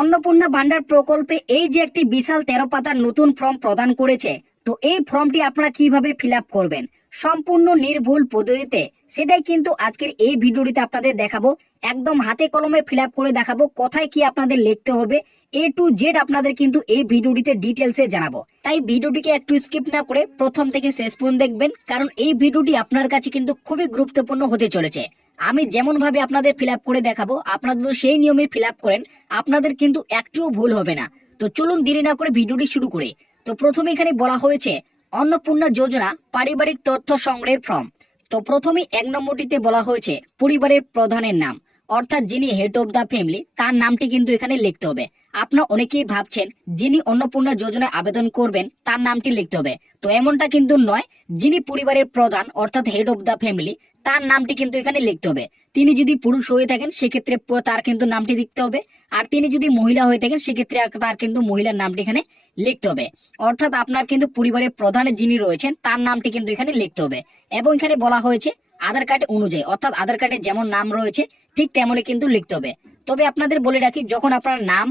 অন্নপূর্ণা ভান্ডার প্রকল্পে এই যে একটি বিশাল 13 পাতার নতুন ফর্ম প্রদান করেছে, তো এই ফর্মটি আপনারা কিভাবে ফিল আপ করবেন সম্পূর্ণ নির্ভুল পদ্ধতিতে, সেটাই কিন্তু আজকের এই ভিডিওটিতে আপনাদের দেখাবো। একদম হাতে কলমে ফিল আপ করে দেখাবো কোথায় কি আপনাদের লিখতে হবে, এ টু জেড আপনাদের কিন্তু এই ভিডিওটিতে ডিটেলসে জানাবো। তাই ভিডিওটিকে একটু স্কিপ না করে প্রথম থেকে শেষ পর্যন্ত দেখবেন, কারণ এই ভিডিওটি আপনার কাছে কিন্তু খুবই গুরুত্বপূর্ণ হতে চলেছে। আমি যেমন ভাবে আপনাদের ফিল আপ করে দেখাবো, আপনারা যদি সেই নিয়মে ফিল আপ করেন আপনাদের কিন্তু একটুও ভুল হবে না। তো চলুন দেরি না করে ভিডিওটি শুরু করে। তো প্রথমে এখানে বলা হয়েছে অন্নপূর্ণা যোজনা পারিবারিক তথ্য সংগ্রহের ফর্ম। তো প্রথমে 1 নম্বরটিতে বলা হয়েছে পরিবারের প্রধানের নাম, অর্থাৎ যিনি হেড অফ দ্য ফ্যামিলি তার নামটি কিন্তু এখানে লিখতে হবে। আপনারা অনেকেই ভাবছেন যিনি অন্নপূর্ণা যোজনায় আবেদন করবেন তার নামটি লিখতে হবে, তো এমনটা কিন্তু নয়। যিনি পরিবারের প্রধান অর্থাৎ হেড অফ দ্য ফ্যামিলি তার নামটি কিন্তু এখানে লিখতে হবে। তিনি যদি পুরুষ হয়ে থাকেন সেক্ষেত্রে তার কিন্তু নামটি লিখতে হবে, আর তিনি যদি মহিলা হয়ে থাকেন সেক্ষেত্রে তার কিন্তু মহিলার নামটি এখানে লিখতে হবে। অর্থাৎ আপনার কিন্তু পরিবারের প্রধান যিনি রয়েছেন তার নামটি কিন্তু এখানে লিখতে হবে। এবং এখানে বলা হয়েছে আধার কার্ড অনুযায়ী, অর্থাৎ আধার কার্ডে যেমন নাম রয়েছে ঠিক তেমনই কিন্তু লিখতে হবে। তবে আপনাদের বলে রাখি, যখন আপনার নাম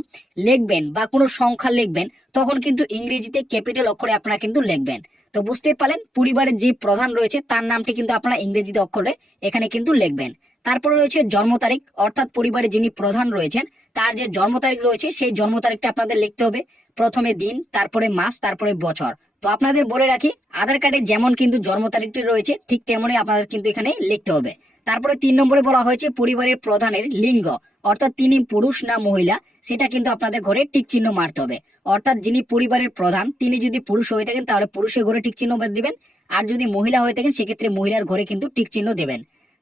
লিখবেন বা কোনো সংখ্যা লিখবেন তখন কিন্তু ইংরেজিতে ক্যাপিটাল অক্ষরে আপনারা কিন্তু লিখবেন। তো বুঝতে পারলেন, পরিবারের যে প্রধান রয়েছে তার নামটি কিন্তু আপনারা ইংরেজিতে অক্ষরে এখানে কিন্তু লিখবেন। তারপরে রয়েছে জন্ম তারিখ, অর্থাৎ পরিবারে যিনি প্রধান রয়েছেন তার যে জন্ম তারিখ রয়েছে সেই জন্ম তারিখটা আপনাদের লিখতে হবে। প্রথমে দিন, তারপরে মাস, তারপরে বছর। তো আপনাদের বলে রাখি, আধার কার্ডে যেমন কিন্তু জন্ম তারিখটি রয়েছে ঠিক তেমনই আপনাদের কিন্তু এখানে লিখতে হবে। তারপরে 3 নম্বরে বলা হয়েছে পরিবারের প্রধানের লিঙ্গ, অর্থাৎ তিনি পুরুষ না মহিলা সেটা কিন্তু আপনাদের ঘরে টিক চিহ্ন মারতে হবে। অর্থাৎ যিনি পরিবারের প্রধান তিনি যদি পুরুষ হয়ে থাকেন তাহলে পুরুষের ঘরে টিক চিহ্ন দিবেন, আর যদি মহিলা হয়ে থাকেন সেক্ষেত্রে মহিলার ঘরে কিন্তু টিক চিহ্ন দেবেন।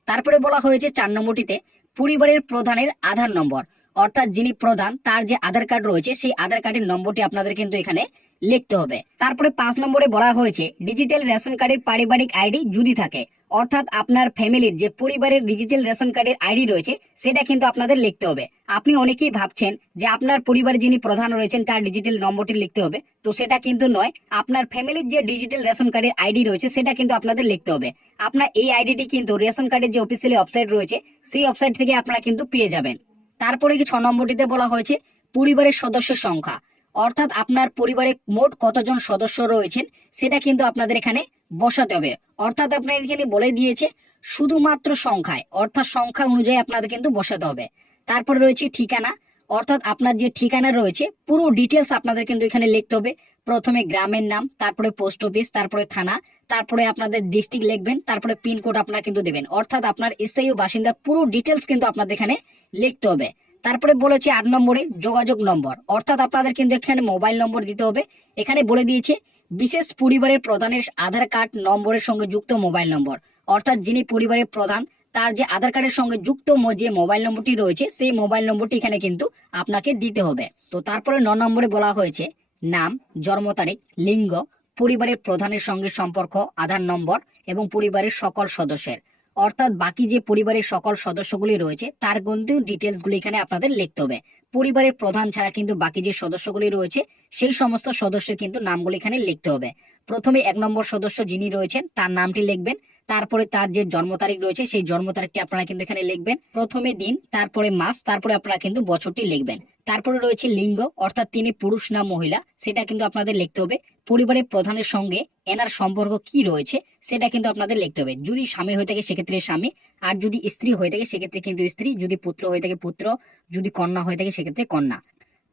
তারপরে বলা হয়েছে 4 নম্বরটিতে পরিবারের প্রধানের আধার নম্বর, অর্থাৎ যিনি প্রধান তার যে আধার কার্ড রয়েছে সেই আধার কার্ডের নম্বরটি আপনাদের কিন্তু এখানে লিখতে হবে। তারপরে 5 নম্বরে বলা হয়েছে ডিজিটাল রেশন কার্ডের পারিবারিক আইডি যদি থাকে, অর্থাৎ আপনার ফ্যামিলির যে পরিবারের ডিজিটাল রেশন কার্ডের আইডি রয়েছে সেটা কিন্তু আপনাদের লিখতে হবে। আপনি অনেকেই ভাবছেন যে আপনার পরিবারে যিনি প্রধান রয়েছেন তার ডিজিটাল নম্বরটি লিখতে হবে, তো সেটা কিন্তু নয়। আপনার ফ্যামিলির যে ডিজিটাল রেশন কার্ডের আইডি রয়েছে সেটা কিন্তু আপনাদের লিখতে হবে। আপনার এই আইডিটি কিন্তু রেশন কার্ডের যে অফিসিয়ালি ওয়েবসাইট রয়েছে সেই ওয়েবসাইট থেকে আপনারা কিন্তু পেয়ে যাবেন। তারপরে কি 6 নম্বরটিতে বলা হয়েছে পরিবারের সদস্যের সংখ্যা, অর্থাৎ আপনার পরিবারে মোট কতজন সদস্য রয়েছেন সেটা কিন্তু আপনাদের এখানে বসাতে হবে। অর্থাৎ আপনার এখানে বলে দিয়েছে শুধুমাত্র সংখ্যায়, অর্থাৎ সংখ্যা অনুযায়ী আপনাদের কিন্তু বসাতে হবে। তারপরে রয়েছে ঠিকানা, অর্থাৎ আপনার যে ঠিকানা রয়েছে পুরো ডিটেলস আপনাদের কিন্তু এখানে লিখতে হবে। প্রথমে গ্রামের নাম, তারপরে পোস্ট অফিস, তারপরে থানা, তারপরে আপনাদের ডিস্ট্রিক্ট লিখবেন, তারপরে পিনকোড আপনারা কিন্তু দেবেন। অর্থাৎ আপনার স্থায়ী বাসিন্দা পুরো ডিটেলস কিন্তু আপনাদের এখানে লিখতে হবে। তারপরে বলেছে 8 নম্বরে যোগাযোগ নম্বর, অর্থাৎ আপনাদের কিন্তু এখানে মোবাইল নম্বর দিতে হবে। এখানে বলে দিয়েছে বিশেষ পরিবারের প্রধানের আধার কার্ড নম্বরের সঙ্গে যুক্ত মোবাইল নম্বর, অর্থাৎ যিনি পরিবারের প্রধান তার যে আধার কার্ডের সঙ্গে যুক্ত যে মোবাইল নম্বরটি রয়েছে সেই মোবাইল নম্বরটি এখানে কিন্তু আপনাকে দিতে হবে। তো তারপরে 9 নম্বরে বলা হয়েছে নাম, জন্ম তারিখ, লিঙ্গ, পরিবারের প্রধানের সঙ্গে সম্পর্ক, আধার নম্বর এবং পরিবারের সকল সদস্যের, অর্থাৎ বাকি যে পরিবারের সকল সদস্যগুলি রয়েছে তার কিন্তু ডিটেলস গুলি এখানে আপনাদের লিখতে হবে। পরিবারের প্রধান ছাড়া কিন্তু বাকি যে সদস্যগুলি রয়েছে সেই সমস্ত সদস্যের কিন্তু নামগুলি এখানে লিখতে হবে। প্রথমে 1 নম্বর সদস্য যিনি রয়েছেন তার নামটি লিখবেন, তারপরে তার যে জন্ম তারিখ রয়েছে সেই জন্ম তারিখটি আপনারা কিন্তু এখানে লিখবেন। প্রথমে দিন, তারপরে মাস, তারপরে আপনারা কিন্তু বছরটি লিখবেন। তারপরে রয়েছে লিঙ্গ, অর্থাৎ তিনি পুরুষ না মহিলা সেটা কিন্তু আপনাদের লিখতে হবে। পরিবারের প্রধানের সঙ্গে এনার সম্পর্ক কি রয়েছে সেটা কিন্তু আপনাদের লিখতে হবে। যদি স্বামী হয়ে থাকে সেক্ষেত্রে স্বামী, আর যদি স্ত্রী হয়ে থাকে সেক্ষেত্রে কিন্তু স্ত্রী, যদি পুত্র হয়ে থাকে পুত্র, যদি কন্যা হয়ে থাকে সেক্ষেত্রে কন্যা।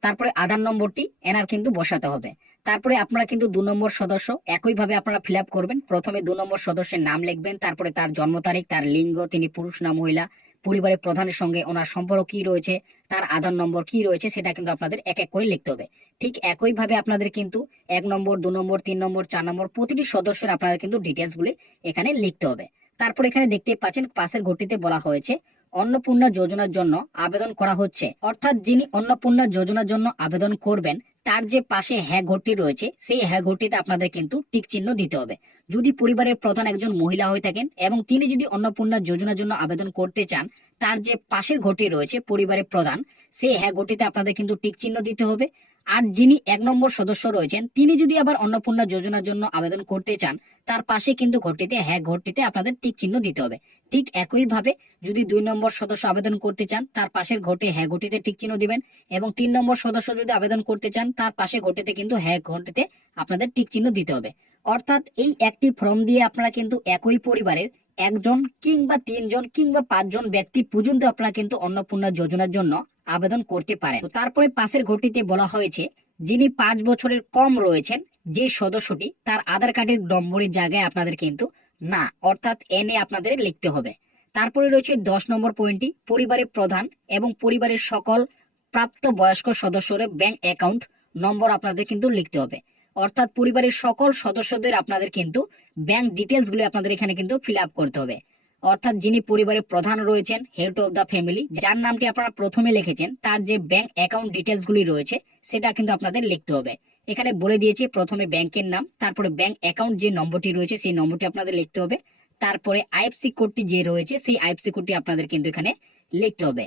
তারপরে আধার নম্বরটি এনার কিন্তু বসাতে হবে। তারপরে আপনারা কিন্তু 2 নম্বর সদস্য একইভাবে আপনারা ফিল আপ করবেন। প্রথমে 2 নম্বর সদস্যের নাম লিখবেন, তারপরে তার জন্ম তারিখ, তার লিঙ্গ, তিনি পুরুষ না মহিলা, পরিবারের প্রধানের সঙ্গে ওনার সম্পর্ক কি রয়েছে, তার আধার নম্বর কি রয়েছে সেটা কিন্তু আপনাদের এক এক করে লিখতে হবে। ঠিক একইভাবে আপনাদের কিন্তু 1 নম্বর, 2 নম্বর, 3 নম্বর, 4 নম্বর প্রতিটি সদস্যের আপনাদের কিন্তু ডিটেলস গুলি এখানে লিখতে হবে। তারপর এখানে দেখতে পাচ্ছেন পাশের ঘরটিতে বলা হয়েছে অন্নপূর্ণা যোজনার জন্য আবেদন করা হচ্ছে, অর্থাৎ যিনি অন্নপূর্ণা যোজনার জন্য আবেদন করবেন তার যে পাশে হ্যাঁ ঘরটি রয়েছে সেই হ্যাঁ ঘরটিতে আপনাদের কিন্তু টিক চিহ্ন দিতে হবে। যদি পরিবারের প্রধান একজন মহিলা হয়ে থাকেন এবং তিনি যদি অন্নপূর্ণা যোজনার জন্য আবেদন করতে চান, তার যে পাশের ঘরটি রয়েছে পরিবারের প্রধান সেই হ্যাঁ ঘরটিতে আপনাদের কিন্তু টিক চিহ্ন দিতে হবে। আর যিনি 1 নম্বর সদস্য রয়েছেন তিনি যদি আবার অন্নপূর্ণা যোজনার জন্য আবেদন করতে চান, তার পাশে কিন্তু ঘরটিতে হ্যাঁ ঘরটিতে আপনাদের টিক চিহ্ন দিতে হবে। ঠিক একইভাবে যদি 2 নম্বর সদস্য আবেদন করতে চান, তার পাশের ঘটে হ্যাঁ ঘটিতে টিক চিহ্ন দিবেন, এবং 3 নম্বর সদস্য যদি আবেদন করতে চান, তার পাশে ঘটিতে কিন্তু হ্যাঁ ঘটিতে আপনাদের টিক চিহ্ন দিতে হবে। অর্থাৎ এই একটি ফর্ম দিয়ে আপনারা কিন্তু একই পরিবারের 1জন কিংবা 3জন কিংবা 5জন ব্যক্তি পর্যন্ত আপনারা কিন্তু অন্নপূর্ণা যোজনার জন্য আবেদন করতে পারেন। তো তারপরে পাশের ঘটিতে বলা হয়েছে যিনি 5 বছরের কম রয়েছেন যে সদস্যটি, তার আধার কার্ডের নম্বরের জায়গায় আপনাদের কিন্তু না অর্থাৎ এনে আপনাদের লিখতে হবে। তারপরে রয়েছে 10 নম্বর পয়েন্টটি, পরিবারের প্রধান এবং পরিবারের সকল প্রাপ্ত বয়স্ক সদস্যদের ব্যাংক অ্যাকাউন্ট নম্বর আপনাদের কিন্তু লিখতে হবে। অর্থাৎ পরিবারের সকল সদস্যদের আপনাদের কিন্তু ব্যাংক ডিটেলস গুলি আপনাদের এখানে কিন্তু ফিল আপ করতে হবে। অর্থাৎ যিনি পরিবারের প্রধান রয়েছেন, হেড অফ দা ফ্যামিলি, যার নামটি আপনারা প্রথমে লিখেছেন, তার যে ব্যাংক অ্যাকাউন্ট ডিটেলস গুলি রয়েছে সেটা কিন্তু আপনাদের লিখতে হবে। এখানে বলে দিয়েছে প্রথমে ব্যাংকের নাম, তারপরে ব্যাংক অ্যাকাউন্ট যে নম্বরটি রয়েছে সেই নম্বরটি আপনাদের লিখতে হবে, তারপরে আইএফসি কোডটি যে রয়েছে সেই আইএফসি কোডটি আপনাদের কিন্তু এখানে লিখতে হবে।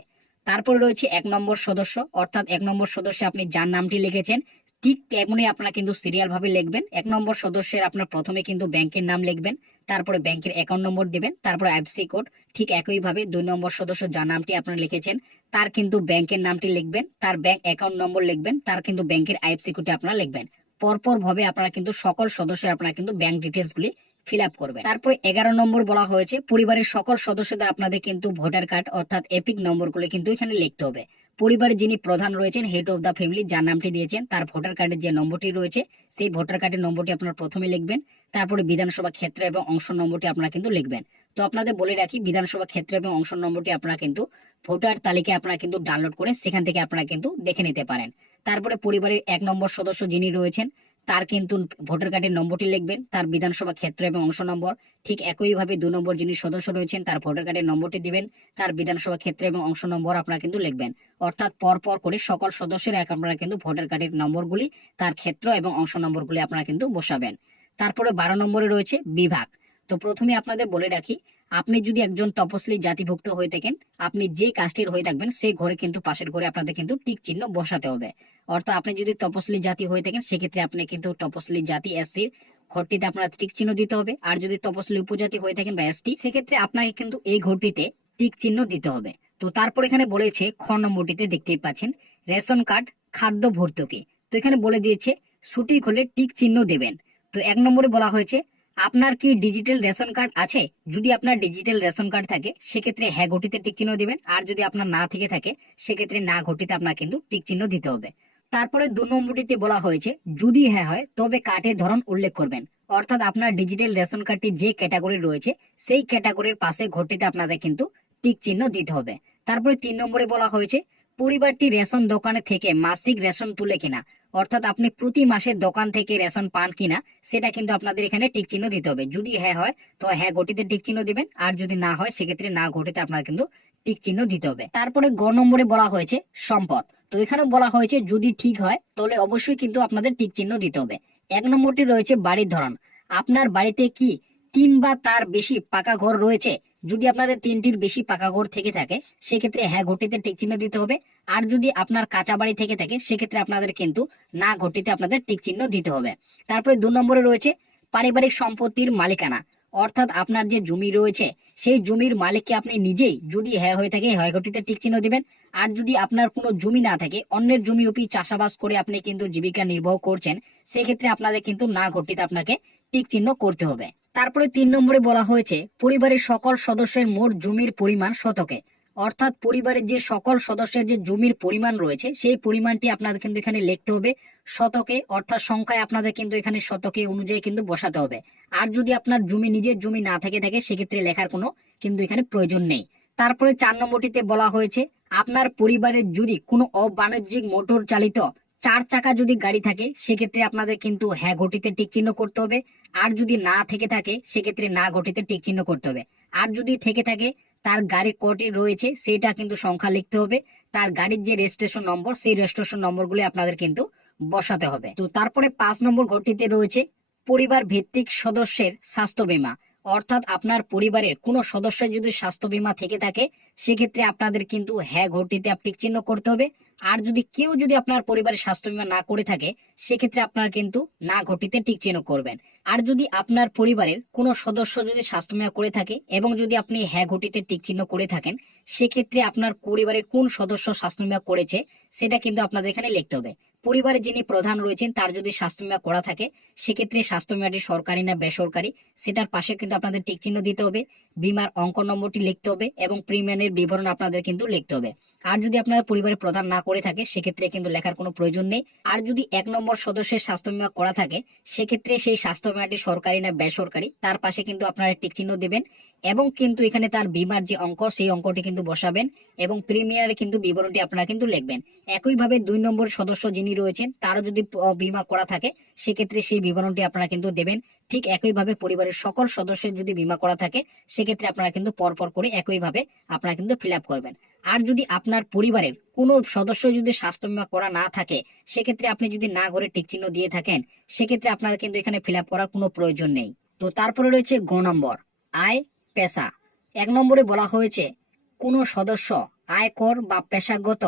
তারপরে রয়েছে 1 নম্বর সদস্য, অর্থাৎ 1 নম্বর সদস্যে আপনি যার নামটি লিখেছেন ঠিক তেমনি আপনারা কিন্তু সিরিয়াল ভাবে লিখবেন। 1 নম্বর সদস্যের আপনার প্রথমে কিন্তু ব্যাংকের নাম লিখবেন, তারপরে ব্যাংকের অ্যাকাউন্ট নম্বর দিবেন, তারপরে আইএফসি কোড। ঠিক একইভাবে 2 নম্বর সদস্য যার নামটি আপনারা লিখেছেন তার কিন্তু ব্যাংকের নামটি লিখবেন, তার ব্যাংক অ্যাকাউন্ট নম্বর লিখবেন, তার কিন্তু ব্যাংকের আইএফসি কোডটি আপনারা লিখবেন। পরপর ভাবে আপনারা কিন্তু সকল সদস্যের আপনারা কিন্তু ব্যাংক ডিটেলস গুলি ফিল আপ করবেন। তারপরে 11 নম্বর বলা হয়েছে পরিবারের সকল সদস্যদের আপনাদের কিন্তু ভোটার কার্ড অর্থাৎ এপিক নম্বরগুলো কিন্তু এখানে লিখতে হবে। পরিবারের যিনি প্রধান রয়েছেন, হেড অফ দা ফ্যামিলি, যার নামটি দিয়েছেন, তার ভোটার কার্ডের যে নম্বরটি রয়েছে সেই ভোটার কার্ডের নম্বরটি আপনারা প্রথমে লিখবেন, তারপরে বিধানসভা ক্ষেত্র এবং অংশ নম্বরটি আপনারা কিন্তু লিখবেন। তো আপনাদের বলে রাখি বিধানসভা ক্ষেত্র এবং অংশ নম্বরটি আপনারা কিন্তু ভোটার তালিকায় আপনারা কিন্তু ডাউনলোড করে সেখান থেকে আপনারা কিন্তু দেখে নিতে পারেন। তারপরে পরিবারের 1 নম্বর সদস্য যিনি রয়েছেন তার কিন্তু ভোটার কার্ডের নম্বরটি লিখবেন, তার বিধানসভা ক্ষেত্র এবং অংশ নম্বর। ঠিক একইভাবে 2 নম্বর যিনি সদস্য রয়েছেন তার ভোটার কার্ডের নম্বরটি দিবেন, তার বিধানসভা ক্ষেত্র এবং অংশ নম্বর আপনারা কিন্তু লিখবেন। অর্থাৎ পরপর করে সকল সদস্যের আপনারা কিন্তু ভোটার কার্ডের নম্বরগুলি, তার ক্ষেত্র এবং অংশ নম্বরগুলি আপনারা কিন্তু বসাবেন। তারপরে 12 নম্বরে রয়েছে বিভাগ। তো প্রথমে আপনাদের বলে রাখি আপনি যদি একজন তপশিলি জাতিভুক্ত হয়ে থাকেন, আপনি যে কাস্টের হয়ে থাকবেন সেই ঘরে কিন্তু পাশের ঘরে আপনাদের কিন্তু টিক চিহ্ন বসাতে হবে। অর্থাৎ আপনি যদি তপশিলি জাতি হয়ে থাকেন সেক্ষেত্রে আপনি কিন্তু তপশিলি জাতি এসসির ঘরটিতে আপনার টিক চিহ্ন দিতে হবে। আর যদি তপশিলি উপজাতি হয়ে থাকেন বা এসটি সেক্ষেত্রে আপনাকে কিন্তু এই ঘরটিতে টিক চিহ্ন দিতে হবে। তো তারপর এখানে বলেছে খ নম্বরটিতে দেখতেই পাচ্ছেন রেশন কার্ড খাদ্য ভর্তুকি। তো এখানে বলে দিয়েছে সঠিক হলে টিক চিহ্ন দেবেন। তো 1 নম্বরে বলা হয়েছে আপনার কি ডিজিটাল রেশন কার্ড আছে? যদি আপনার ডিজিটাল রেশন কার্ড থাকে সেক্ষেত্রে হ্যাঁ ঘটিতে টিক চিহ্ন দিবেন, আর যদি আপনার না থেকে থাকে সেক্ষেত্রে না ঘটিতে আপনার কিন্তু টিক চিহ্ন দিতে হবে। তারপরে 2 নম্বরটিতে বলা হয়েছে যদি হ্যাঁ হয় তবে কার্ডের ধরন উল্লেখ করবেন। অর্থাৎ আপনার ডিজিটাল রেশন কার্ডটি যে ক্যাটাগরি রয়েছে সেই ক্যাটাগরির পাশে ঘটিতে আপনাদের কিন্তু টিক চিহ্ন দিতে হবে। তারপরে 3 নম্বরে বলা হয়েছে পরিবারটি রেশন দোকানে থেকে মাসিক রেশন তুলে কিনা, অর্থাৎ আপনি প্রতি মাসে দোকান থেকে রেশন পান কিনা সেটা কিন্তু আপনাদের এখানে টিক চিহ্ন দিতে হবে। যদি হ্যাঁ হয় তো হ্যাঁ ঘটিতে টিক চিহ্ন দিবেন, আর যদি না হয় সেক্ষেত্রে না ঘটিতে আপনার কিন্তু টিক চিহ্ন দিতে হবে। তারপরে গ নম্বরে বলা হয়েছে সম্পদ। তো এখানে বলা হয়েছে যদি ঠিক হয় তাহলে অবশ্যই কিন্তু আপনাদের টিক চিহ্ন দিতে হবে। 1 নম্বরটি রয়েছে বাড়ির ধরন। আপনার বাড়িতে কি 3 বা তার বেশি পাকা ঘর রয়েছে? যদি আপনাদের 3টির বেশি পাকা ঘর থেকে থাকে সেক্ষেত্রে হ্যাঁ ঘটিতে টিক চিহ্ন দিতে হবে। আর যদি আপনার কাঁচা বাড়ি থেকে থাকে সেক্ষেত্রে আপনাদের কিন্তু না ঘটিতে আপনাদের টিক চিহ্ন দিতে হবে। তারপরে 2 নম্বরে রয়েছে পারিবারিক সম্পত্তির মালিকানা। অর্থাৎ আপনার যে জমি রয়েছে সেই জমির মালিককে আপনি নিজেই, যদি হ্যাঁ হয়ে থাকে হ্যাঁ ঘটিতে টিক চিহ্ন দিবেন। আর যদি আপনার কোনো জমি না থাকে, অন্যের জমি উপি চাষাবাস করে আপনি কিন্তু জীবিকা নির্বাহ করছেন, সেক্ষেত্রে আপনাদের কিন্তু না ঘটিতে আপনাকে টিক চিহ্ন করতে হবে। তারপরে 3 নম্বরে বলা হয়েছে পরিবারের সকল সদস্যের মোট জমির পরিমাণ শতকে। অর্থাৎ পরিবারের যে সকল সদস্যের যে জমির পরিমাণ রয়েছে সেই পরিমাণটি আপনাদের কিন্তু এখানে লিখতে হবে শতকে, অর্থাৎ সংখ্যায় আপনাদের কিন্তু এখানে শতকে অনুযায়ী কিন্তু বসাতে হবে। আর যদি আপনার জমি নিজের জমি না থেকে থাকে সেক্ষেত্রে লেখার কোনো কিন্তু এখানে প্রয়োজন নেই। তারপরে 4 নম্বরটিতে বলা হয়েছে আপনার পরিবারের যদি কোনো অবাণিজ্যিক মোটর চালিত 4 চাকা যদি গাড়ি থাকে সেক্ষেত্রে আপনাদের কিন্তু হ্যাঁ ঘটিতে টিক চিহ্ন করতে হবে। আর যদি না থেকে থাকে সেক্ষেত্রে না ঘটিতে টিক চিহ্ন করতে হবে। আর যদি থেকে থাকে তার গাড়ি কটি রয়েছে সেটা কিন্তু সংখ্যা লিখতে হবে। তার গাড়ির যে রেজিস্ট্রেশন নম্বর সেই রেজিস্ট্রেশন নম্বরগুলি আপনাদের কিন্তু বসাতে হবে। তো তারপরে 5 নম্বর ঘরটিতে রয়েছে পরিবার ভিত্তিক সদস্যের স্বাস্থ্য বীমা। অর্থাৎ আপনার পরিবারের কোনো সদস্যের যদি স্বাস্থ্য বীমা থেকে থাকে সেক্ষেত্রে আপনাদের কিন্তু হ্যাঁ ঘরটিতে টিক চিহ্ন করতে হবে। আর যদি কেউ যদি আপনার পরিবারের স্বাস্থ্য বীমা না করে থাকে সেক্ষেত্রে আপনার কিন্তু না ঘটিতে টিক চিহ্ন করবেন। আর যদি আপনার পরিবারের কোনো সদস্য যদি স্বাস্থ্য বীমা করে থাকে এবং যদি আপনি হ্যাঁ ঘটিতে টিক চিহ্ন করে থাকেন সেক্ষেত্রে আপনার পরিবারের কোন সদস্য স্বাস্থ্য বীমা করেছে সেটা কিন্তু আপনাদের এখানে লিখতে হবে। পরিবারে যিনি প্রধান রয়েছেন তার যদি স্বাস্থ্য বীমা করা থাকে সেক্ষেত্রে স্বাস্থ্য বীমাটি সরকারি না বেসরকারি সেটার পাশে কিন্তু আপনাদের টিক চিহ্ন দিতে হবে, বীমার অঙ্ক নম্বরটি লিখতে হবে এবং প্রিমিয়ামের বিবরণ আপনাদের কিন্তু লিখতে হবে। আর যদি আপনার পরিবারের প্রধান না করে থাকে সেক্ষেত্রে কিন্তু লেখার কোনো প্রয়োজন নেই। আর যদি 1 নম্বর সদস্যের স্বাস্থ্য বীমা করা থাকে সেক্ষেত্রে সেই স্বাস্থ্য বীমাটি সরকারি না বেসরকারি তার পাশে কিন্তু আপনারা টিক চিহ্ন দেবেন এবং কিন্তু এখানে তার বীমার যে অঙ্ক সেই অঙ্কটি কিন্তু বসাবেন এবং প্রিমিয়ারে কিন্তু বিবরণটি আপনারা কিন্তু লিখবেন। একইভাবে 2 নম্বর সদস্য যিনি রয়েছেন তারও যদি বীমা করা থাকে সেক্ষেত্রে সেই বিবরণটি আপনারা কিন্তু দেবেন। ঠিক একইভাবে পরিবারের সকল সদস্যের যদি বীমা করা থাকে সেক্ষেত্রে আপনারা কিন্তু পরপর করে একইভাবে আপনারা কিন্তু ফিল আপ করবেন। আর যদি আপনার পরিবারের কোনো সদস্য যদি স্বাস্থ্য বীমা করা না থাকে সেক্ষেত্রে আপনি যদি না করে টিক চিহ্ন দিয়ে থাকেন সেক্ষেত্রে আপনারা কিন্তু এখানে ফিল আপ করার কোনো প্রয়োজন নেই। তো তারপরে রয়েছে গ নম্বর আয় পেশা। 1 নম্বরে বলা হয়েছে কোনো সদস্য আয়কর বা পেশাগত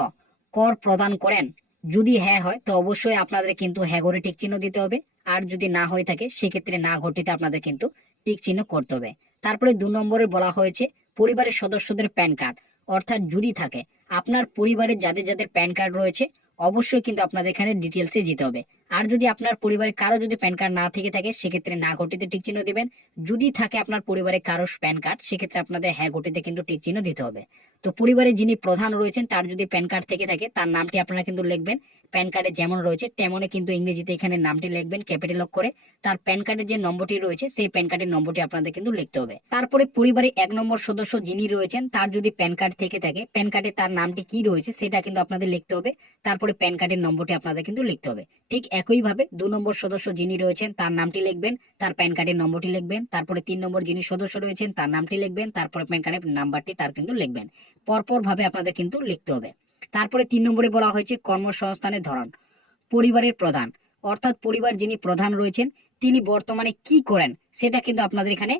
কর প্রদান করেন, যদি হ্যাঁ হয় তো অবশ্যই আপনাদের কিন্তু হ্যাঁ করে টিক চিহ্ন দিতে হবে, আর যদি না হয়ে থাকে সেক্ষেত্রে না ঘটিতে আপনাদের কিন্তু টিক চিহ্ন করতে হবে। তারপরে 2 নম্বরে বলা হয়েছে পরিবারের সদস্যদের প্যান কার্ড, অর্থাৎ যদি থাকে আপনার পরিবারের যাদের যাদের প্যান কার্ড রয়েছে অবশ্যই কিন্তু আপনাদের এখানে ডিটেলসে দিতে হবে। আর যদি আপনার পরিবারে কারো যদি প্যান কার্ড না থেকে থাকে সেক্ষেত্রে না ঘটিতে টিক চিহ্ন দিবেন। যদি থাকে আপনার পরিবারে কারো প্যান কার্ড সেক্ষেত্রে আপনাদের হ্যাঁ ঘটিতে কিন্তু টিক চিহ্ন দিতে হবে। তো পরিবারে যিনি প্রধান রয়েছেন তার যদি প্যান কার্ড থেকে থাকে তার নামটি আপনারা কিন্তু লিখবেন। প্যান কার্ডে যেমন রয়েছে তেমনই কিন্তু ইংরেজিতে এখানে নামটি লিখবেন ক্যাপিটাল করে। তার প্যান কার্ডের যে নম্বরটি রয়েছে সেই প্যান কার্ডের নম্বরটি আপনাদের কিন্তু লিখতে হবে। তারপরে পরিবারে 1 নম্বর সদস্য যিনি রয়েছেন তার যদি প্যান কার্ড থেকে থাকে প্যান কার্ডে তার নামটি কি রয়েছে সেটা কিন্তু আপনাদের লিখতে হবে। তারপরে প্যান কার্ডের নম্বরটি আপনাদের কিন্তু লিখতে হবে। ঠিক একইভাবে 2 নম্বর সদস্য যিনি রয়েছেন তার নামটি লিখবেন, তার প্যান কার্ডের নম্বরটি লিখবেন। তারপরে 3 নম্বর যিনি সদস্য রয়েছেন তার নামটি লিখবেন, তারপরে প্যান কার্ডের নাম্বারটি তার কিন্তু লিখবেন। পরপর ভাবে আপনাদের কিন্তু লিখতে হবে। তারপরে 3 নম্বরে বলা হয়েছে কর্মসংস্থানের ধরন। পরিবারের প্রধান অর্থাৎ পরিবার যিনি প্রধান রয়েছেন তিনি বর্তমানে কি করেন সেটা কিন্তু আপনাদের এখানে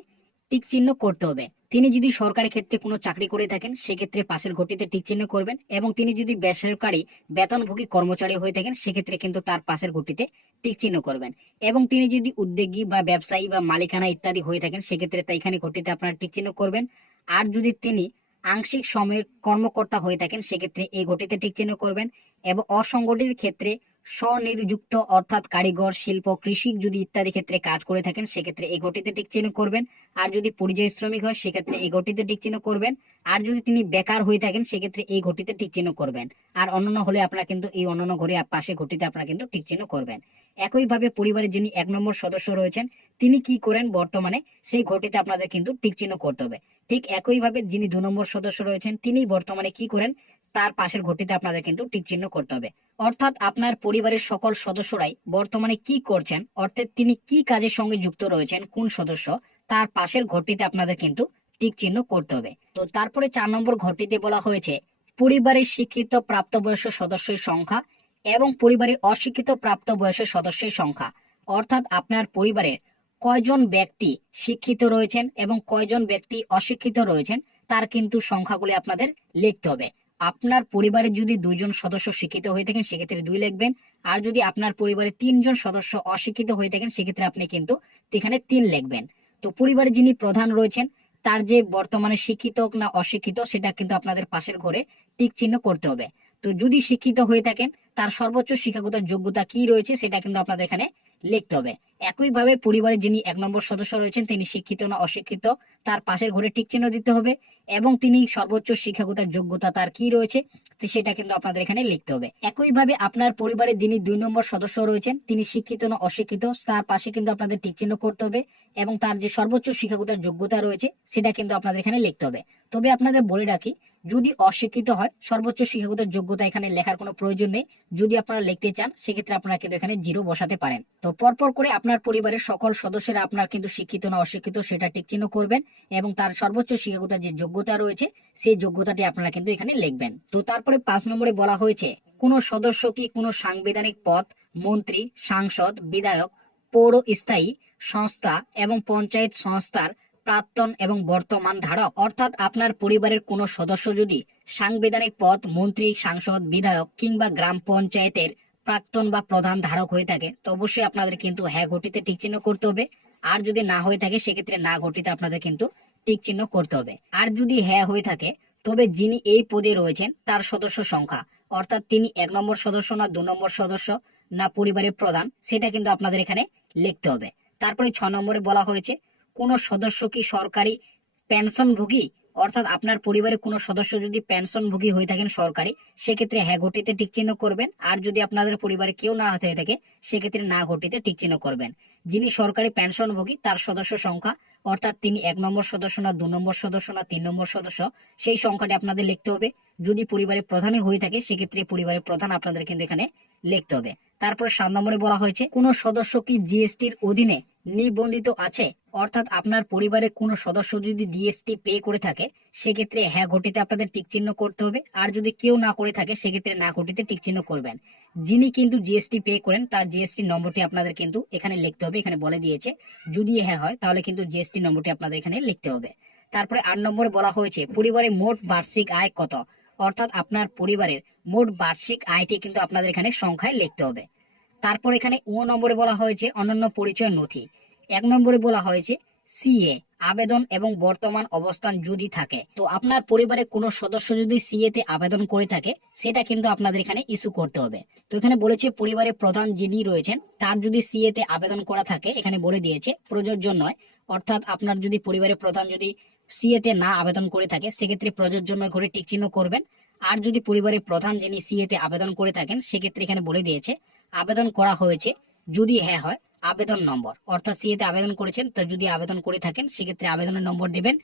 টিক চিহ্ন করতে হবে। তিনি যদি সরকারি ক্ষেত্রে কোনো চাকরি করে থাকেন সেক্ষেত্রে পাশের ঘটিতে টিক চিহ্ন করবেন এবং তিনি যদি বেসরকারি বেতনভোগী কর্মচারী হয়ে থাকেন সেক্ষেত্রে কিন্তু তার পাশের ঘটিতে টিক চিহ্ন করবেন। এবং তিনি যদি উদ্যোগী বা ব্যবসায়ী বা মালিকানা ইত্যাদি হয়ে থাকেন সেক্ষেত্রে তা এখানে ঘটিতে আপনারা টিক চিহ্ন করবেন। আর যদি তিনি আংশিক সময়ের কর্মকর্তা হয়ে থাকেন সেক্ষেত্রে এই ঘটিতে টিক চিহ্ন করবেন। এবং অসংগঠিত ক্ষেত্রে স্বনিযুক্ত অর্থাৎ কারিগর, শিল্প, কৃষি যদি ইত্যাদি ক্ষেত্রে কাজ করে থাকেন সেক্ষেত্রে এই ঘটিতে টিক চিহ্ন করবেন। আর যদি পরিযায়ী শ্রমিক হয় সেক্ষেত্রে এই ঘটিতে টিক চিহ্ন করবেন। আর যদি তিনি বেকার হয়ে থাকেন সেক্ষেত্রে এই ঘটিতে টিক চিহ্ন করবেন। আর অন্যান্য হলে আপনারা কিন্তু এই অন্যান্য ঘরে পাশে ঘটিতে আপনারা কিন্তু টিক চিহ্ন করবেন। একইভাবে পরিবারের যিনি 1 নম্বর সদস্য রয়েছেন তিনি কি করেন বর্তমানে সেই ঘটিতে আপনাদের কিন্তু টিক চিহ্ন করতে হবে। ঠিক একইভাবে যিনি 2 নম্বর সদস্য রয়েছেন তিনি বর্তমানে কি করেন তার পাশের ঘটিতে আপনাদের কিন্তু টিক চিহ্ন করতে হবে। অর্থাৎ আপনার পরিবারের সকল সদস্যরাই বর্তমানে কি করছেন অর্থাৎ তিনি কি কাজের সঙ্গে যুক্ত রয়েছেন কোন সদস্য তার পাশের ঘরটিতে আপনাদের কিন্তু টিক চিহ্ন করতে হবে। তো তারপরে 4 নম্বর ঘরটিতে বলা হয়েছে পরিবারের শিক্ষিত প্রাপ্তবয়স্ক সদস্যের সংখ্যা এবং পরিবারের অশিক্ষিত প্রাপ্তবয়স্ক সদস্যের সংখ্যা, অর্থাৎ আপনার পরিবারের কয়জন ব্যক্তি শিক্ষিত রয়েছেন এবং কয়জন ব্যক্তি অশিক্ষিত রয়েছেন তার কিন্তু সংখ্যাগুলি আপনাদের লিখতে হবে। আপনার পরিবারে যদি 2 জন সদস্য শিক্ষিত হয়ে থাকেন সেক্ষেত্রে 2 লিখবেন। আর যদি আপনার পরিবারে 3 জন সদস্য অশিক্ষিত হয়ে থাকেন সেক্ষেত্রে আপনি কিন্তু এখানে 3 লিখবেন। তো পরিবারে যিনি প্রধান রয়েছেন তার যে বর্তমানে শিক্ষিত না অশিক্ষিত সেটা কিন্তু আপনাদের পাশের ঘরে টিক চিহ্ন করতে হবে। তো যদি শিক্ষিত হয়ে থাকেন তার সর্বোচ্চ শিক্ষাগত যোগ্যতা কি রয়েছে সেটা কিন্তু আপনাদের এখানে লিখতে হবে। একইভাবে পরিবারের যিনি 1 নম্বর সদস্য রয়েছেন তিনি শিক্ষিত না অশিক্ষিত তার পাশের ঘরে টিক চিহ্ন দিতে হবে এবং তিনি সর্বোচ্চ শিক্ষাগত যোগ্যতা তার কি রয়েছে সেটা কিন্তু আপনাদের এখানে লিখতে হবে। একইভাবে আপনার পরিবারের যিনি 2 নম্বর সদস্য রয়েছেন তিনি শিক্ষিত না অশিক্ষিত তার পাশে কিন্তু আপনাদের টিক চিহ্ন করতে হবে এবং তার যে সর্বোচ্চ শিক্ষাগত যোগ্যতা রয়েছে সেটা কিন্তু আপনাদের এখানে লিখতে হবে। তবে আপনাদের বলে রাখি যদি অশিক্ষিত হয় সর্বোচ্চ শিক্ষাগত যোগ্যতা এখানে লেখার কোনো প্রয়োজন নেই। যদি আপনারা লিখতে চান সেক্ষেত্রে আপনারা কিন্তু এখানে 0 বসাতে পারেন। তো পরপর করে আপনার পরিবারের সকল সদস্যরা আপনার কিন্তু শিক্ষিত না অশিক্ষিত সেটা টিক চিহ্ন করবেন এবং তার সর্বোচ্চ শিক্ষাগত যে যোগ্যতা রয়েছে সেই যোগ্যতাটি আপনারা কিন্তু এখানে লিখবেন। তো তারপরে 5 নম্বরে বলা হয়েছে কোন সদস্য কি কোন সাংবিধানিক পদ, মন্ত্রী, সাংসদ, বিধায়ক, পৌর স্থায়ী সংস্থা এবং পঞ্চায়েত সংস্থার প্রাক্তন এবং বর্তমান ধারক, অর্থাৎ আপনার পরিবারের কোনো সদস্য যদি সাংবিধানিক পদ মন্ত্রী, সাংসদ, বিধায়ক কিংবা গ্রাম পঞ্চায়েতের প্রাক্তন বা প্রধান ধারক হয়ে থাকে, তো অবশ্যই আপনাদের কিন্তু হ্যাঁ ঘটিতে টিক চিহ্ন করতে হবে। আর যদি না হয়ে থাকে সেক্ষেত্রে না ঘটিতে আপনাদের কিন্তু টিক চিহ্ন করতে হবে। আর যদি হ্যাঁ হয়ে থাকে তবে যিনি এই পদে রয়েছেন তার সদস্য সংখ্যা, অর্থাৎ তিনি 1 নম্বর সদস্য না 2 নম্বর সদস্য না পরিবারের প্রধান, সেটা কিন্তু আপনাদের এখানে লিখতে হবে। তারপরে 6 নম্বরে বলা হয়েছে কোন সদস্য কি সরকারি পেনশনভোগী, অর্থাৎ আপনার পরিবারে কোনো সদস্য যদি পেনশনভোগী হয়ে থাকেন সরকারি, সেক্ষেত্রে হ্যাঁ ঘটিতে টিক চিহ্ন করবেন। আর যদি আপনাদের পরিবারে কেউ না হয়ে থাকে সেক্ষেত্রে না ঘটিতে টিক চিহ্ন করবেন। যিনি সরকারি পেনশনভোগী তার সদস্য সংখ্যা, অর্থাৎ তিনি 1 নম্বর সদস্য না 2 নম্বর সদস্য না 3 নম্বর সদস্য, সেই সংখ্যাটি আপনাদের লিখতে হবে। যদি পরিবারের প্রধানই হয়ে থাকে সেক্ষেত্রে পরিবারের প্রধান আপনাদের কিন্তু এখানে লিখতে হবে। তারপরে 7 নম্বরে বলা হয়েছে কোন সদস্য কি জিএসটির অধীনে নিবন্ধিত আছে, অর্থাৎ আপনার পরিবারের কোনো সদস্য যদি জিএসটি পে করে থাকে সেক্ষেত্রে হ্যাঁ ঘটিতে আপনাদের টিক চিহ্ন করতে হবে। আর যদি কেউ না করে থাকে সেক্ষেত্রে না ঘটিতে টিক চিহ্ন করবেন। যিনি কিন্তু জিএসটি পে করেন তার জিএসটি নম্বরটি আপনাদের কিন্তু এখানে লিখতে হবে। এখানে বলে দিয়েছে যদি হ্যাঁ হয় তাহলে কিন্তু জিএসটি নম্বরটি আপনাদের এখানে লিখতে হবে। তারপরে 8 নম্বরে বলা হয়েছে পরিবারের মোট বার্ষিক আয় কত, অর্থাৎ আপনার পরিবারের মোট বার্ষিক আয়টি কিন্তু আপনাদের এখানে সংখ্যায় লিখতে হবে। তারপর এখানে 9 নম্বরে বলা হয়েছে অনন্য পরিচয় নথি। 1 নম্বরে বলা হয়েছে সিএ আবেদন এবং বর্তমান অবস্থান যদি থাকে, তো আপনার পরিবারের কোনো সদস্য যদি সিএ তে আবেদন করে থাকে সেটা কিন্তু আপনাদের এখানে ইস্যু করতে হবে। তো এখানে বলেছে পরিবারের প্রধান যিনি রয়েছেন তার যদি সিএ তে আবেদন করা থাকে, এখানে বলে দিয়েছে প্রযোজ্য নয়, অর্থাৎ আপনার যদি পরিবারের প্রধান যদি সিএ তে না আবেদন করে থাকে সেক্ষেত্রে প্রযোজ্য নয় করে টিক চিহ্ন করবেন। আর যদি পরিবারের প্রধান যিনি সিএ তে আবেদন করে থাকেন সেক্ষেত্রে এখানে বলে দিয়েছে আবেদন করা হয়েছে যদি হ্যাঁ হয় আবেদন নম্বর, অর্থাৎ সিএ তে আবেদন করেছেন তো যদি আবেদন করে থাকেন সেক্ষেত্রে আবেদনের নম্বর দিবেন।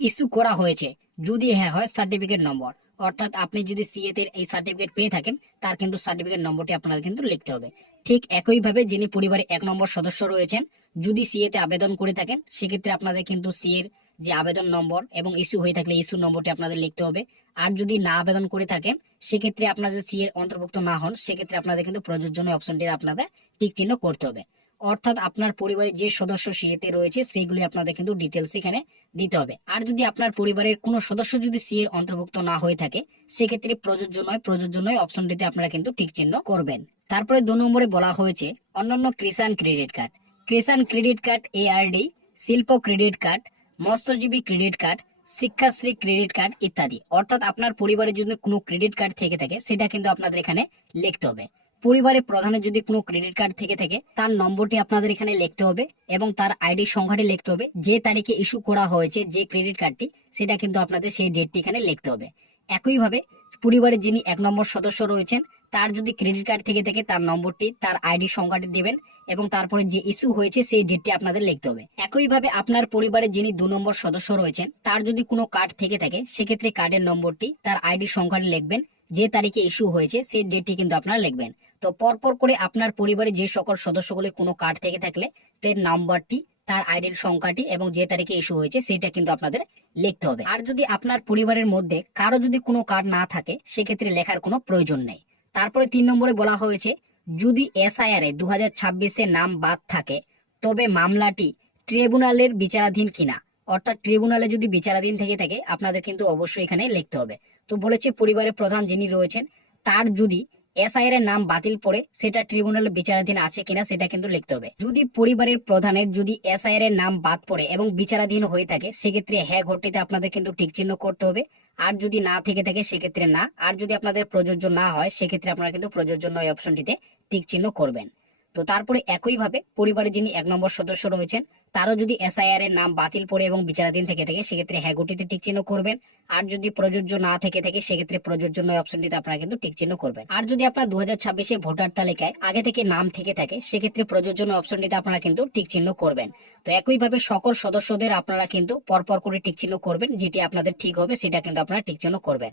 ইস্যু করা হয়েছে যদি হ্যাঁ হয় সার্টিফিকেট নম্বর, অর্থাৎ আপনি যদি সিএ তে এই সার্টিফিকেট পেয়ে থাকেন তার কিন্তু সার্টিফিকেট নম্বরটি আপনাদের কিন্তু লিখতে হবে। ঠিক একইভাবে যিনি পরিবারের 1 নম্বর সদস্য রয়েছেন যদি সিএ তে আবেদন করে থাকেন সেক্ষেত্রে আপনাদের কিন্তু সিএর যে আবেদন নম্বর এবং ইস্যু হয়ে থাকলে ইস্যু নম্বরটি আপনাদের লিখতে হবে। আর যদি না আবেদন করে থাকেন সেক্ষেত্রে আপনারা যদি সিএর অন্তর্ভুক্ত না হন সেক্ষেত্রে আপনাদের কিন্তু প্রযোজ্য নয় অপশনটি আপনাদের টিক চিহ্ন করতে হবে। অর্থাৎ আপনার পরিবারের যে সদস্য সিএতে রয়েছে সেইগুলি আপনাদের কিন্তু ডিটেলস এখানে দিতে হবে। আর যদি আপনার পরিবারের কোনো সদস্য যদি সি এর অন্তর্ভুক্ত না হয়ে থাকে সেক্ষেত্রে প্রযোজ্য নয় অপশনটিতে আপনারা কিন্তু টিক চিহ্ন করবেন। তারপরে 2 নম্বরে বলা হয়েছে অন্যান্য কিষাণ ক্রেডিট কার্ড, কিষাণ ক্রেডিট কার্ড, এআরডি, শিল্প ক্রেডিট কার্ড, মৎস্যজীবী credit card, Shikshashree credit card ইত্যাদি। অর্থাৎ আপনার পরিবারের যদি কোনো ক্রেডিট কার্ড থেকে থাকে সেটা কিন্তু আপনাদের এখানে লিখতে হবে। পরিবারের প্রধানের যদি কোনো ক্রেডিট কার্ড থেকে থাকে তার নম্বরটি আপনাদের এখানে লিখতে হবে এবং তার আইডি সংখ্যাটি লিখতে হবে। যে তারিখে ইস্যু করা হয়েছে যে ক্রেডিট কার্ডটি সেটা কিন্তু আপনাদের সেই ডেটটি এখানে লিখতে হবে। একইভাবে পরিবারের যিনি 1 নম্বর সদস্য রয়েছেন তার যদি ক্রেডিট কার্ড থেকে থাকে তার নম্বরটি তার আইডি সংখ্যাটি দেবেন এবং তারপরে যে ইস্যু হয়েছে সেই ডেটটি আপনাদের লিখতে হবে। একইভাবে আপনার পরিবারের যিনি 2 নম্বর সদস্য রয়েছেন তার যদি কোনো কার্ড থেকে থাকে সেক্ষেত্রে কার্ডের নম্বরটি তার আইডি সংখ্যাটি লিখবেন, যে তারিখে ইস্যু হয়েছে সেই ডেটটি কিন্তু আপনারা লিখবেন। তো পরপর করে আপনার পরিবারে যে সকল সদস্যগুলি কোনো কার্ড থেকে থাকলে তার নাম্বারটি, তার আইডির সংখ্যাটি এবং যে তারিখে ইস্যু হয়েছে সেটা কিন্তু আপনাদের লিখতে হবে। আর যদি আপনার পরিবারের মধ্যে কারো যদি কোনো কার্ড না থাকে সেক্ষেত্রে লেখার কোনো প্রয়োজন নেই। তারপরে 3 নম্বরে বলা হয়েছে যদি এসআইআর এ 2026-এ নাম বাদ থাকে তবে মামলাটি ট্রিব্যুনালের বিচারাধীন কিনা, অর্থাৎ ট্রিব্যুনালে যদি বিচারাধীন থেকে থাকে আপনাদের কিন্তু অবশ্যই এখানে লিখতে হবে। তো বলেছে পরিবারের প্রধান যিনি রয়েছেন তার যদি এসআইআর এর নাম বাতিল পড়ে সেটা ট্রিব্যুনালের বিচারাধীন আছে কিনা সেটা কিন্তু লিখতে হবে। যদি পরিবারের প্রধানের যদি এসআইআর এর নাম বাদ পড়ে এবং বিচারাধীন হয়ে থাকে সেক্ষেত্রে হ্যাঁ ঘরটিতে আপনাদের কিন্তু টিক চিহ্ন করতে হবে। আর যদি না থেকে থাকে সেক্ষেত্রে না। আর যদি আপনাদের প্রযোজ্য না হয় সেক্ষেত্রে আপনারা কিন্তু প্রযোজ্য নয় অপশনটিতে টিক চিহ্ন করবেন। তো তারপরে একইভাবে পরিবারের যিনি 1 নম্বর সদস্য রয়েছেন তারও যদি এসআইআর এর নাম বাতিল পড়ে এবং বিচারাধীন থেকে থাকে সেক্ষেত্রে হ্যাঁ ঘটিতে টিক চিহ্ন করবেন। আর যদি প্রযোজ্য না থেকে থাকে সেক্ষেত্রে প্রযোজ্য নয় অপশনটিতে আপনারা কিন্তু টিক চিহ্ন করবেন। আর যদি আপনার 2026-এ ভোটার তালিকায় আগে থেকে নাম থেকে থাকে সেক্ষেত্রে প্রযোজ্য নয় অপশনটিতে আপনারা কিন্তু টিক চিহ্ন করবেন। তো একইভাবে সকল সদস্যদের আপনারা কিন্তু পরপর করে টিক চিহ্ন করবেন, যেটি আপনাদের ঠিক হবে সেটা কিন্তু আপনারা টিক চিহ্ন করবেন।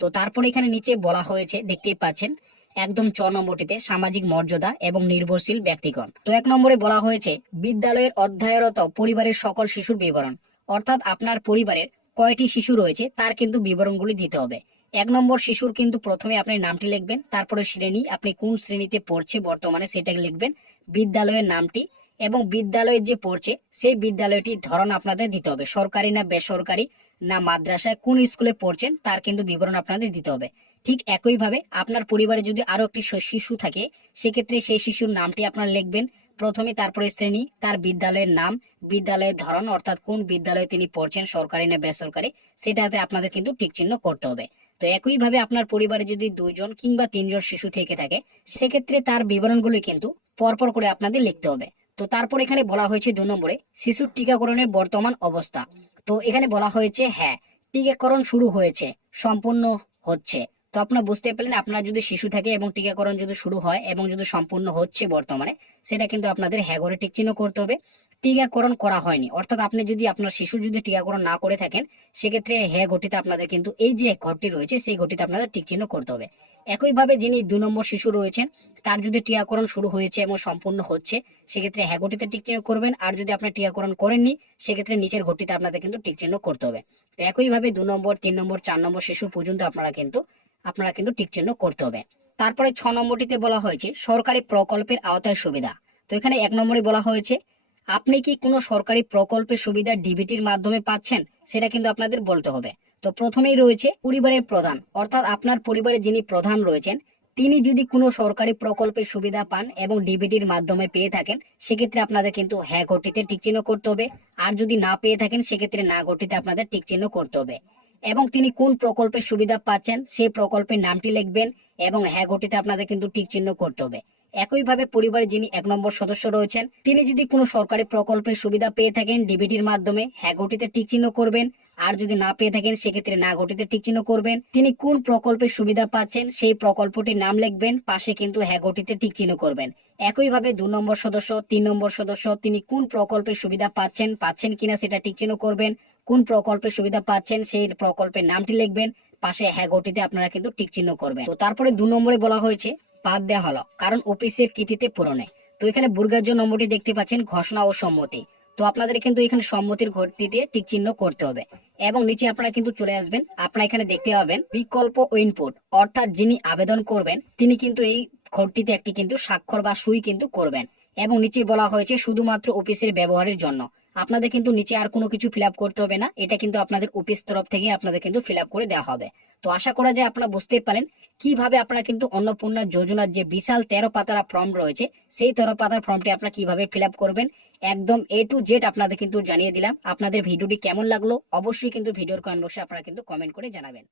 তো তারপরে এখানে নিচে বলা হয়েছে দেখতেই পাচ্ছেন একদম 6 নম্বরটিতে সামাজিক মর্যাদা এবং নির্ভরশীল ব্যক্তিগণ। তো 1 নম্বরে বলা হয়েছে বিদ্যালয়ের অধ্যয়নরত পরিবারের সকল শিশুর বিবরণ, অর্থাৎ আপনার পরিবারের কয়টি শিশু রয়েছে তার কিন্তু বিবরণগুলি দিতে হবে। 1 নম্বর শিশুর কিন্তু প্রথমে আপনি নামটি লিখবেন, তারপরে শ্রেণী, আপনি কোন শ্রেণীতে পড়ছে বর্তমানে সেটা লিখবেন, বিদ্যালয়ের নামটি এবং বিদ্যালয়ের যে পড়ছে সেই বিদ্যালয়টির ধরন আপনাদের দিতে হবে, সরকারি না বেসরকারি না মাদ্রাসায় কোন স্কুলে পড়ছেন তার কিন্তু বিবরণ আপনাদের দিতে হবে। ঠিক একইভাবে আপনার পরিবারে যদি আরো একটি শিশু থাকে, সেক্ষেত্রে সেই শিশুর নামটি আপনারা লিখবেন প্রথমে, তারপরে শ্রেণী, তার বিদ্যালয়ের নাম, বিদ্যালয়ের ধরন অর্থাৎ কোন বিদ্যালয়ে তিনি পড়ছেন, সরকারি না বেসরকারি, সেটাতে আপনাদের কিন্তু টিক চিহ্ন করতে হবে। তো একইভাবে আপনার পরিবারে যদি 2জন কিংবা 3জন শিশু থেকে থাকে, সেক্ষেত্রে তার বিবরণগুলি কিন্তু পরপর করে আপনাদের লিখতে হবে। তো তারপর এখানে বলা হয়েছে 2 নম্বরে শিশুর টিকাকরণের বর্তমান অবস্থা। তো এখানে বলা হয়েছে হ্যাঁ, টিকাকরণ শুরু হয়েছে, সম্পূর্ণ হচ্ছে। তো আপনারা বুঝতে পারলেন, আপনার যদি শিশু থাকে এবং টিকাকরণ যদি শুরু হয় এবং যদি সম্পূর্ণ হচ্ছে বর্তমানে, সেটা কিন্তু আপনাদের হ্যাঁ করে টিক চিহ্ন করতে হবে। টিকাকরণ করা হয়নি অর্থাৎ আপনি যদি আপনার শিশু যদি টিকাকরণ না করে থাকেন, সেক্ষেত্রে হ্যাঁ ঘটিতে আপনাদের কিন্তু এই যে ঘরটি রয়েছে সেই ঘটিতে আপনাদের টিক চিহ্ন করতে হবে। একইভাবে যিনি 2 নম্বর শিশু রয়েছেন, তার যদি টিকাকরণ শুরু হয়েছে এবং সম্পূর্ণ হচ্ছে, সেক্ষেত্রে হ্যাঁ ঘটিতে টিক চিহ্ন করবেন। আর যদি আপনি টিকাকরণ করেননি, সেক্ষেত্রে নিচের ঘরটিতে আপনাদের কিন্তু টিক চিহ্ন করতে হবে। তো একইভাবে 2 নম্বর, 3 নম্বর, 4 নম্বর শিশু পর্যন্ত আপনারা কিন্তু টিক চিহ্ন করতে হবে। তারপরে 6 নম্বরটিতে বলা হয়েছে সরকারি প্রকল্পের আওতায় সুবিধা। তো এখানে 1 নম্বরে বলা হয়েছে আপনি কি কোনো সরকারি প্রকল্পের সুবিধা ডিবিটির মাধ্যমে পাচ্ছেন, সেটা কিন্তু আপনাদের বলতে হবে। তো প্রথমেই রয়েছে পরিবারের প্রধান, অর্থাৎ আপনার পরিবারে যিনি প্রধান রয়েছেন, তিনি যদি কোনো সরকারি প্রকল্পের সুবিধা পান এবং ডিবিটির মাধ্যমে পেয়ে থাকেন, সেক্ষেত্রে আপনাদের কিন্তু হ্যাঁ ঘটিতে টিক চিহ্ন করতে হবে। আর যদি না পেয়ে থাকেন, সেক্ষেত্রে না ঘটিতে আপনাদের টিক চিহ্ন করতে হবে। এবং তিনি কোন প্রকল্পের সুবিধা পাচ্ছেন সেই প্রকল্পের নামটি লিখবেন এবং হ্যাঁ ঘটিতে আপনাদের কিন্তু টিক চিহ্ন করতে হবে। একইভাবে পরিবারে যিনি 1 নম্বর সদস্য রয়েছেন, তিনি যদি কোনো সরকারি প্রকল্পের সুবিধা পেয়ে থাকেন ডিবিটির মাধ্যমে, হ্যাঁ ঘটিতে টিক চিহ্ন করবেন। আর যদি না পেয়ে থাকেন, সেক্ষেত্রে না ঘটিতে টিক চিহ্ন করবেন। তিনি কোন প্রকল্পের সুবিধা পাচ্ছেন সেই প্রকল্পটির নাম লিখবেন, পাশে কিন্তু হ্যাঁ ঘটিতে টিক চিহ্ন করবেন। একইভাবে 2 নম্বর সদস্য, 3 নম্বর সদস্য, তিনি কোন প্রকল্পের সুবিধা পাচ্ছেন কিনা সেটা টিক চিহ্ন করবেন। কোন প্রকল্পের সুবিধা পাচ্ছেন সেই প্রকল্পের নামটি লিখবেন, পাশে হ্যাঁ ঘটিতে আপনারা কিন্তু টিক চিহ্ন করবেন। তো তারপরে 2 নম্বরে বলা হয়েছে বাদ দেওয়া হলো কারণ অফিসের কৃতিতে পূরণে। তো এখানে বুর্গার্য নম্বরটি দেখতে পাচ্ছেন ঘোষণা ও সম্মতি। তো আপনাদের কিন্তু এখানে সম্মতির ঘটিতে টিক চিহ্ন করতে হবে। এবং নিচে আপনারা কিন্তু চলে আসবেন, আপনারা এখানে দেখতে পাবেন বিকল্প ও ইনপুট, অর্থাৎ যিনি আবেদন করবেন তিনি কিন্তু এই ঘরটিতে একটি কিন্তু স্বাক্ষর বা সই কিন্তু করবেন। এবং নিচে বলা হয়েছে শুধুমাত্র অফিসের ব্যবহারের জন্য। আপনাদের কিন্তু নিচে আর কোনো কিছু ফিল করতে হবে না, এটা কিন্তু আপনাদের অফিস তরফ থেকে আপনাদের কিন্তু ফিল করে দেওয়া হবে। তো আশা করা যায় আপনারা বুঝতে পারেন কিভাবে আপনারা কিন্তু অন্নপূর্ণা যোজনার যে বিশাল 13 পাতার ফর্ম রয়েছে, সেই 13 পাতার ফর্মটি আপনারা কিভাবে ফিল করবেন একদম A to Z আপনাদের কিন্তু জানিয়ে দিলাম। আপনাদের ভিডিওটি কেমন লাগলো অবশ্যই কিন্তু ভিডিওর কমেন্ট বক্সে আপনারা কিন্তু কমেন্ট করে জানাবেন।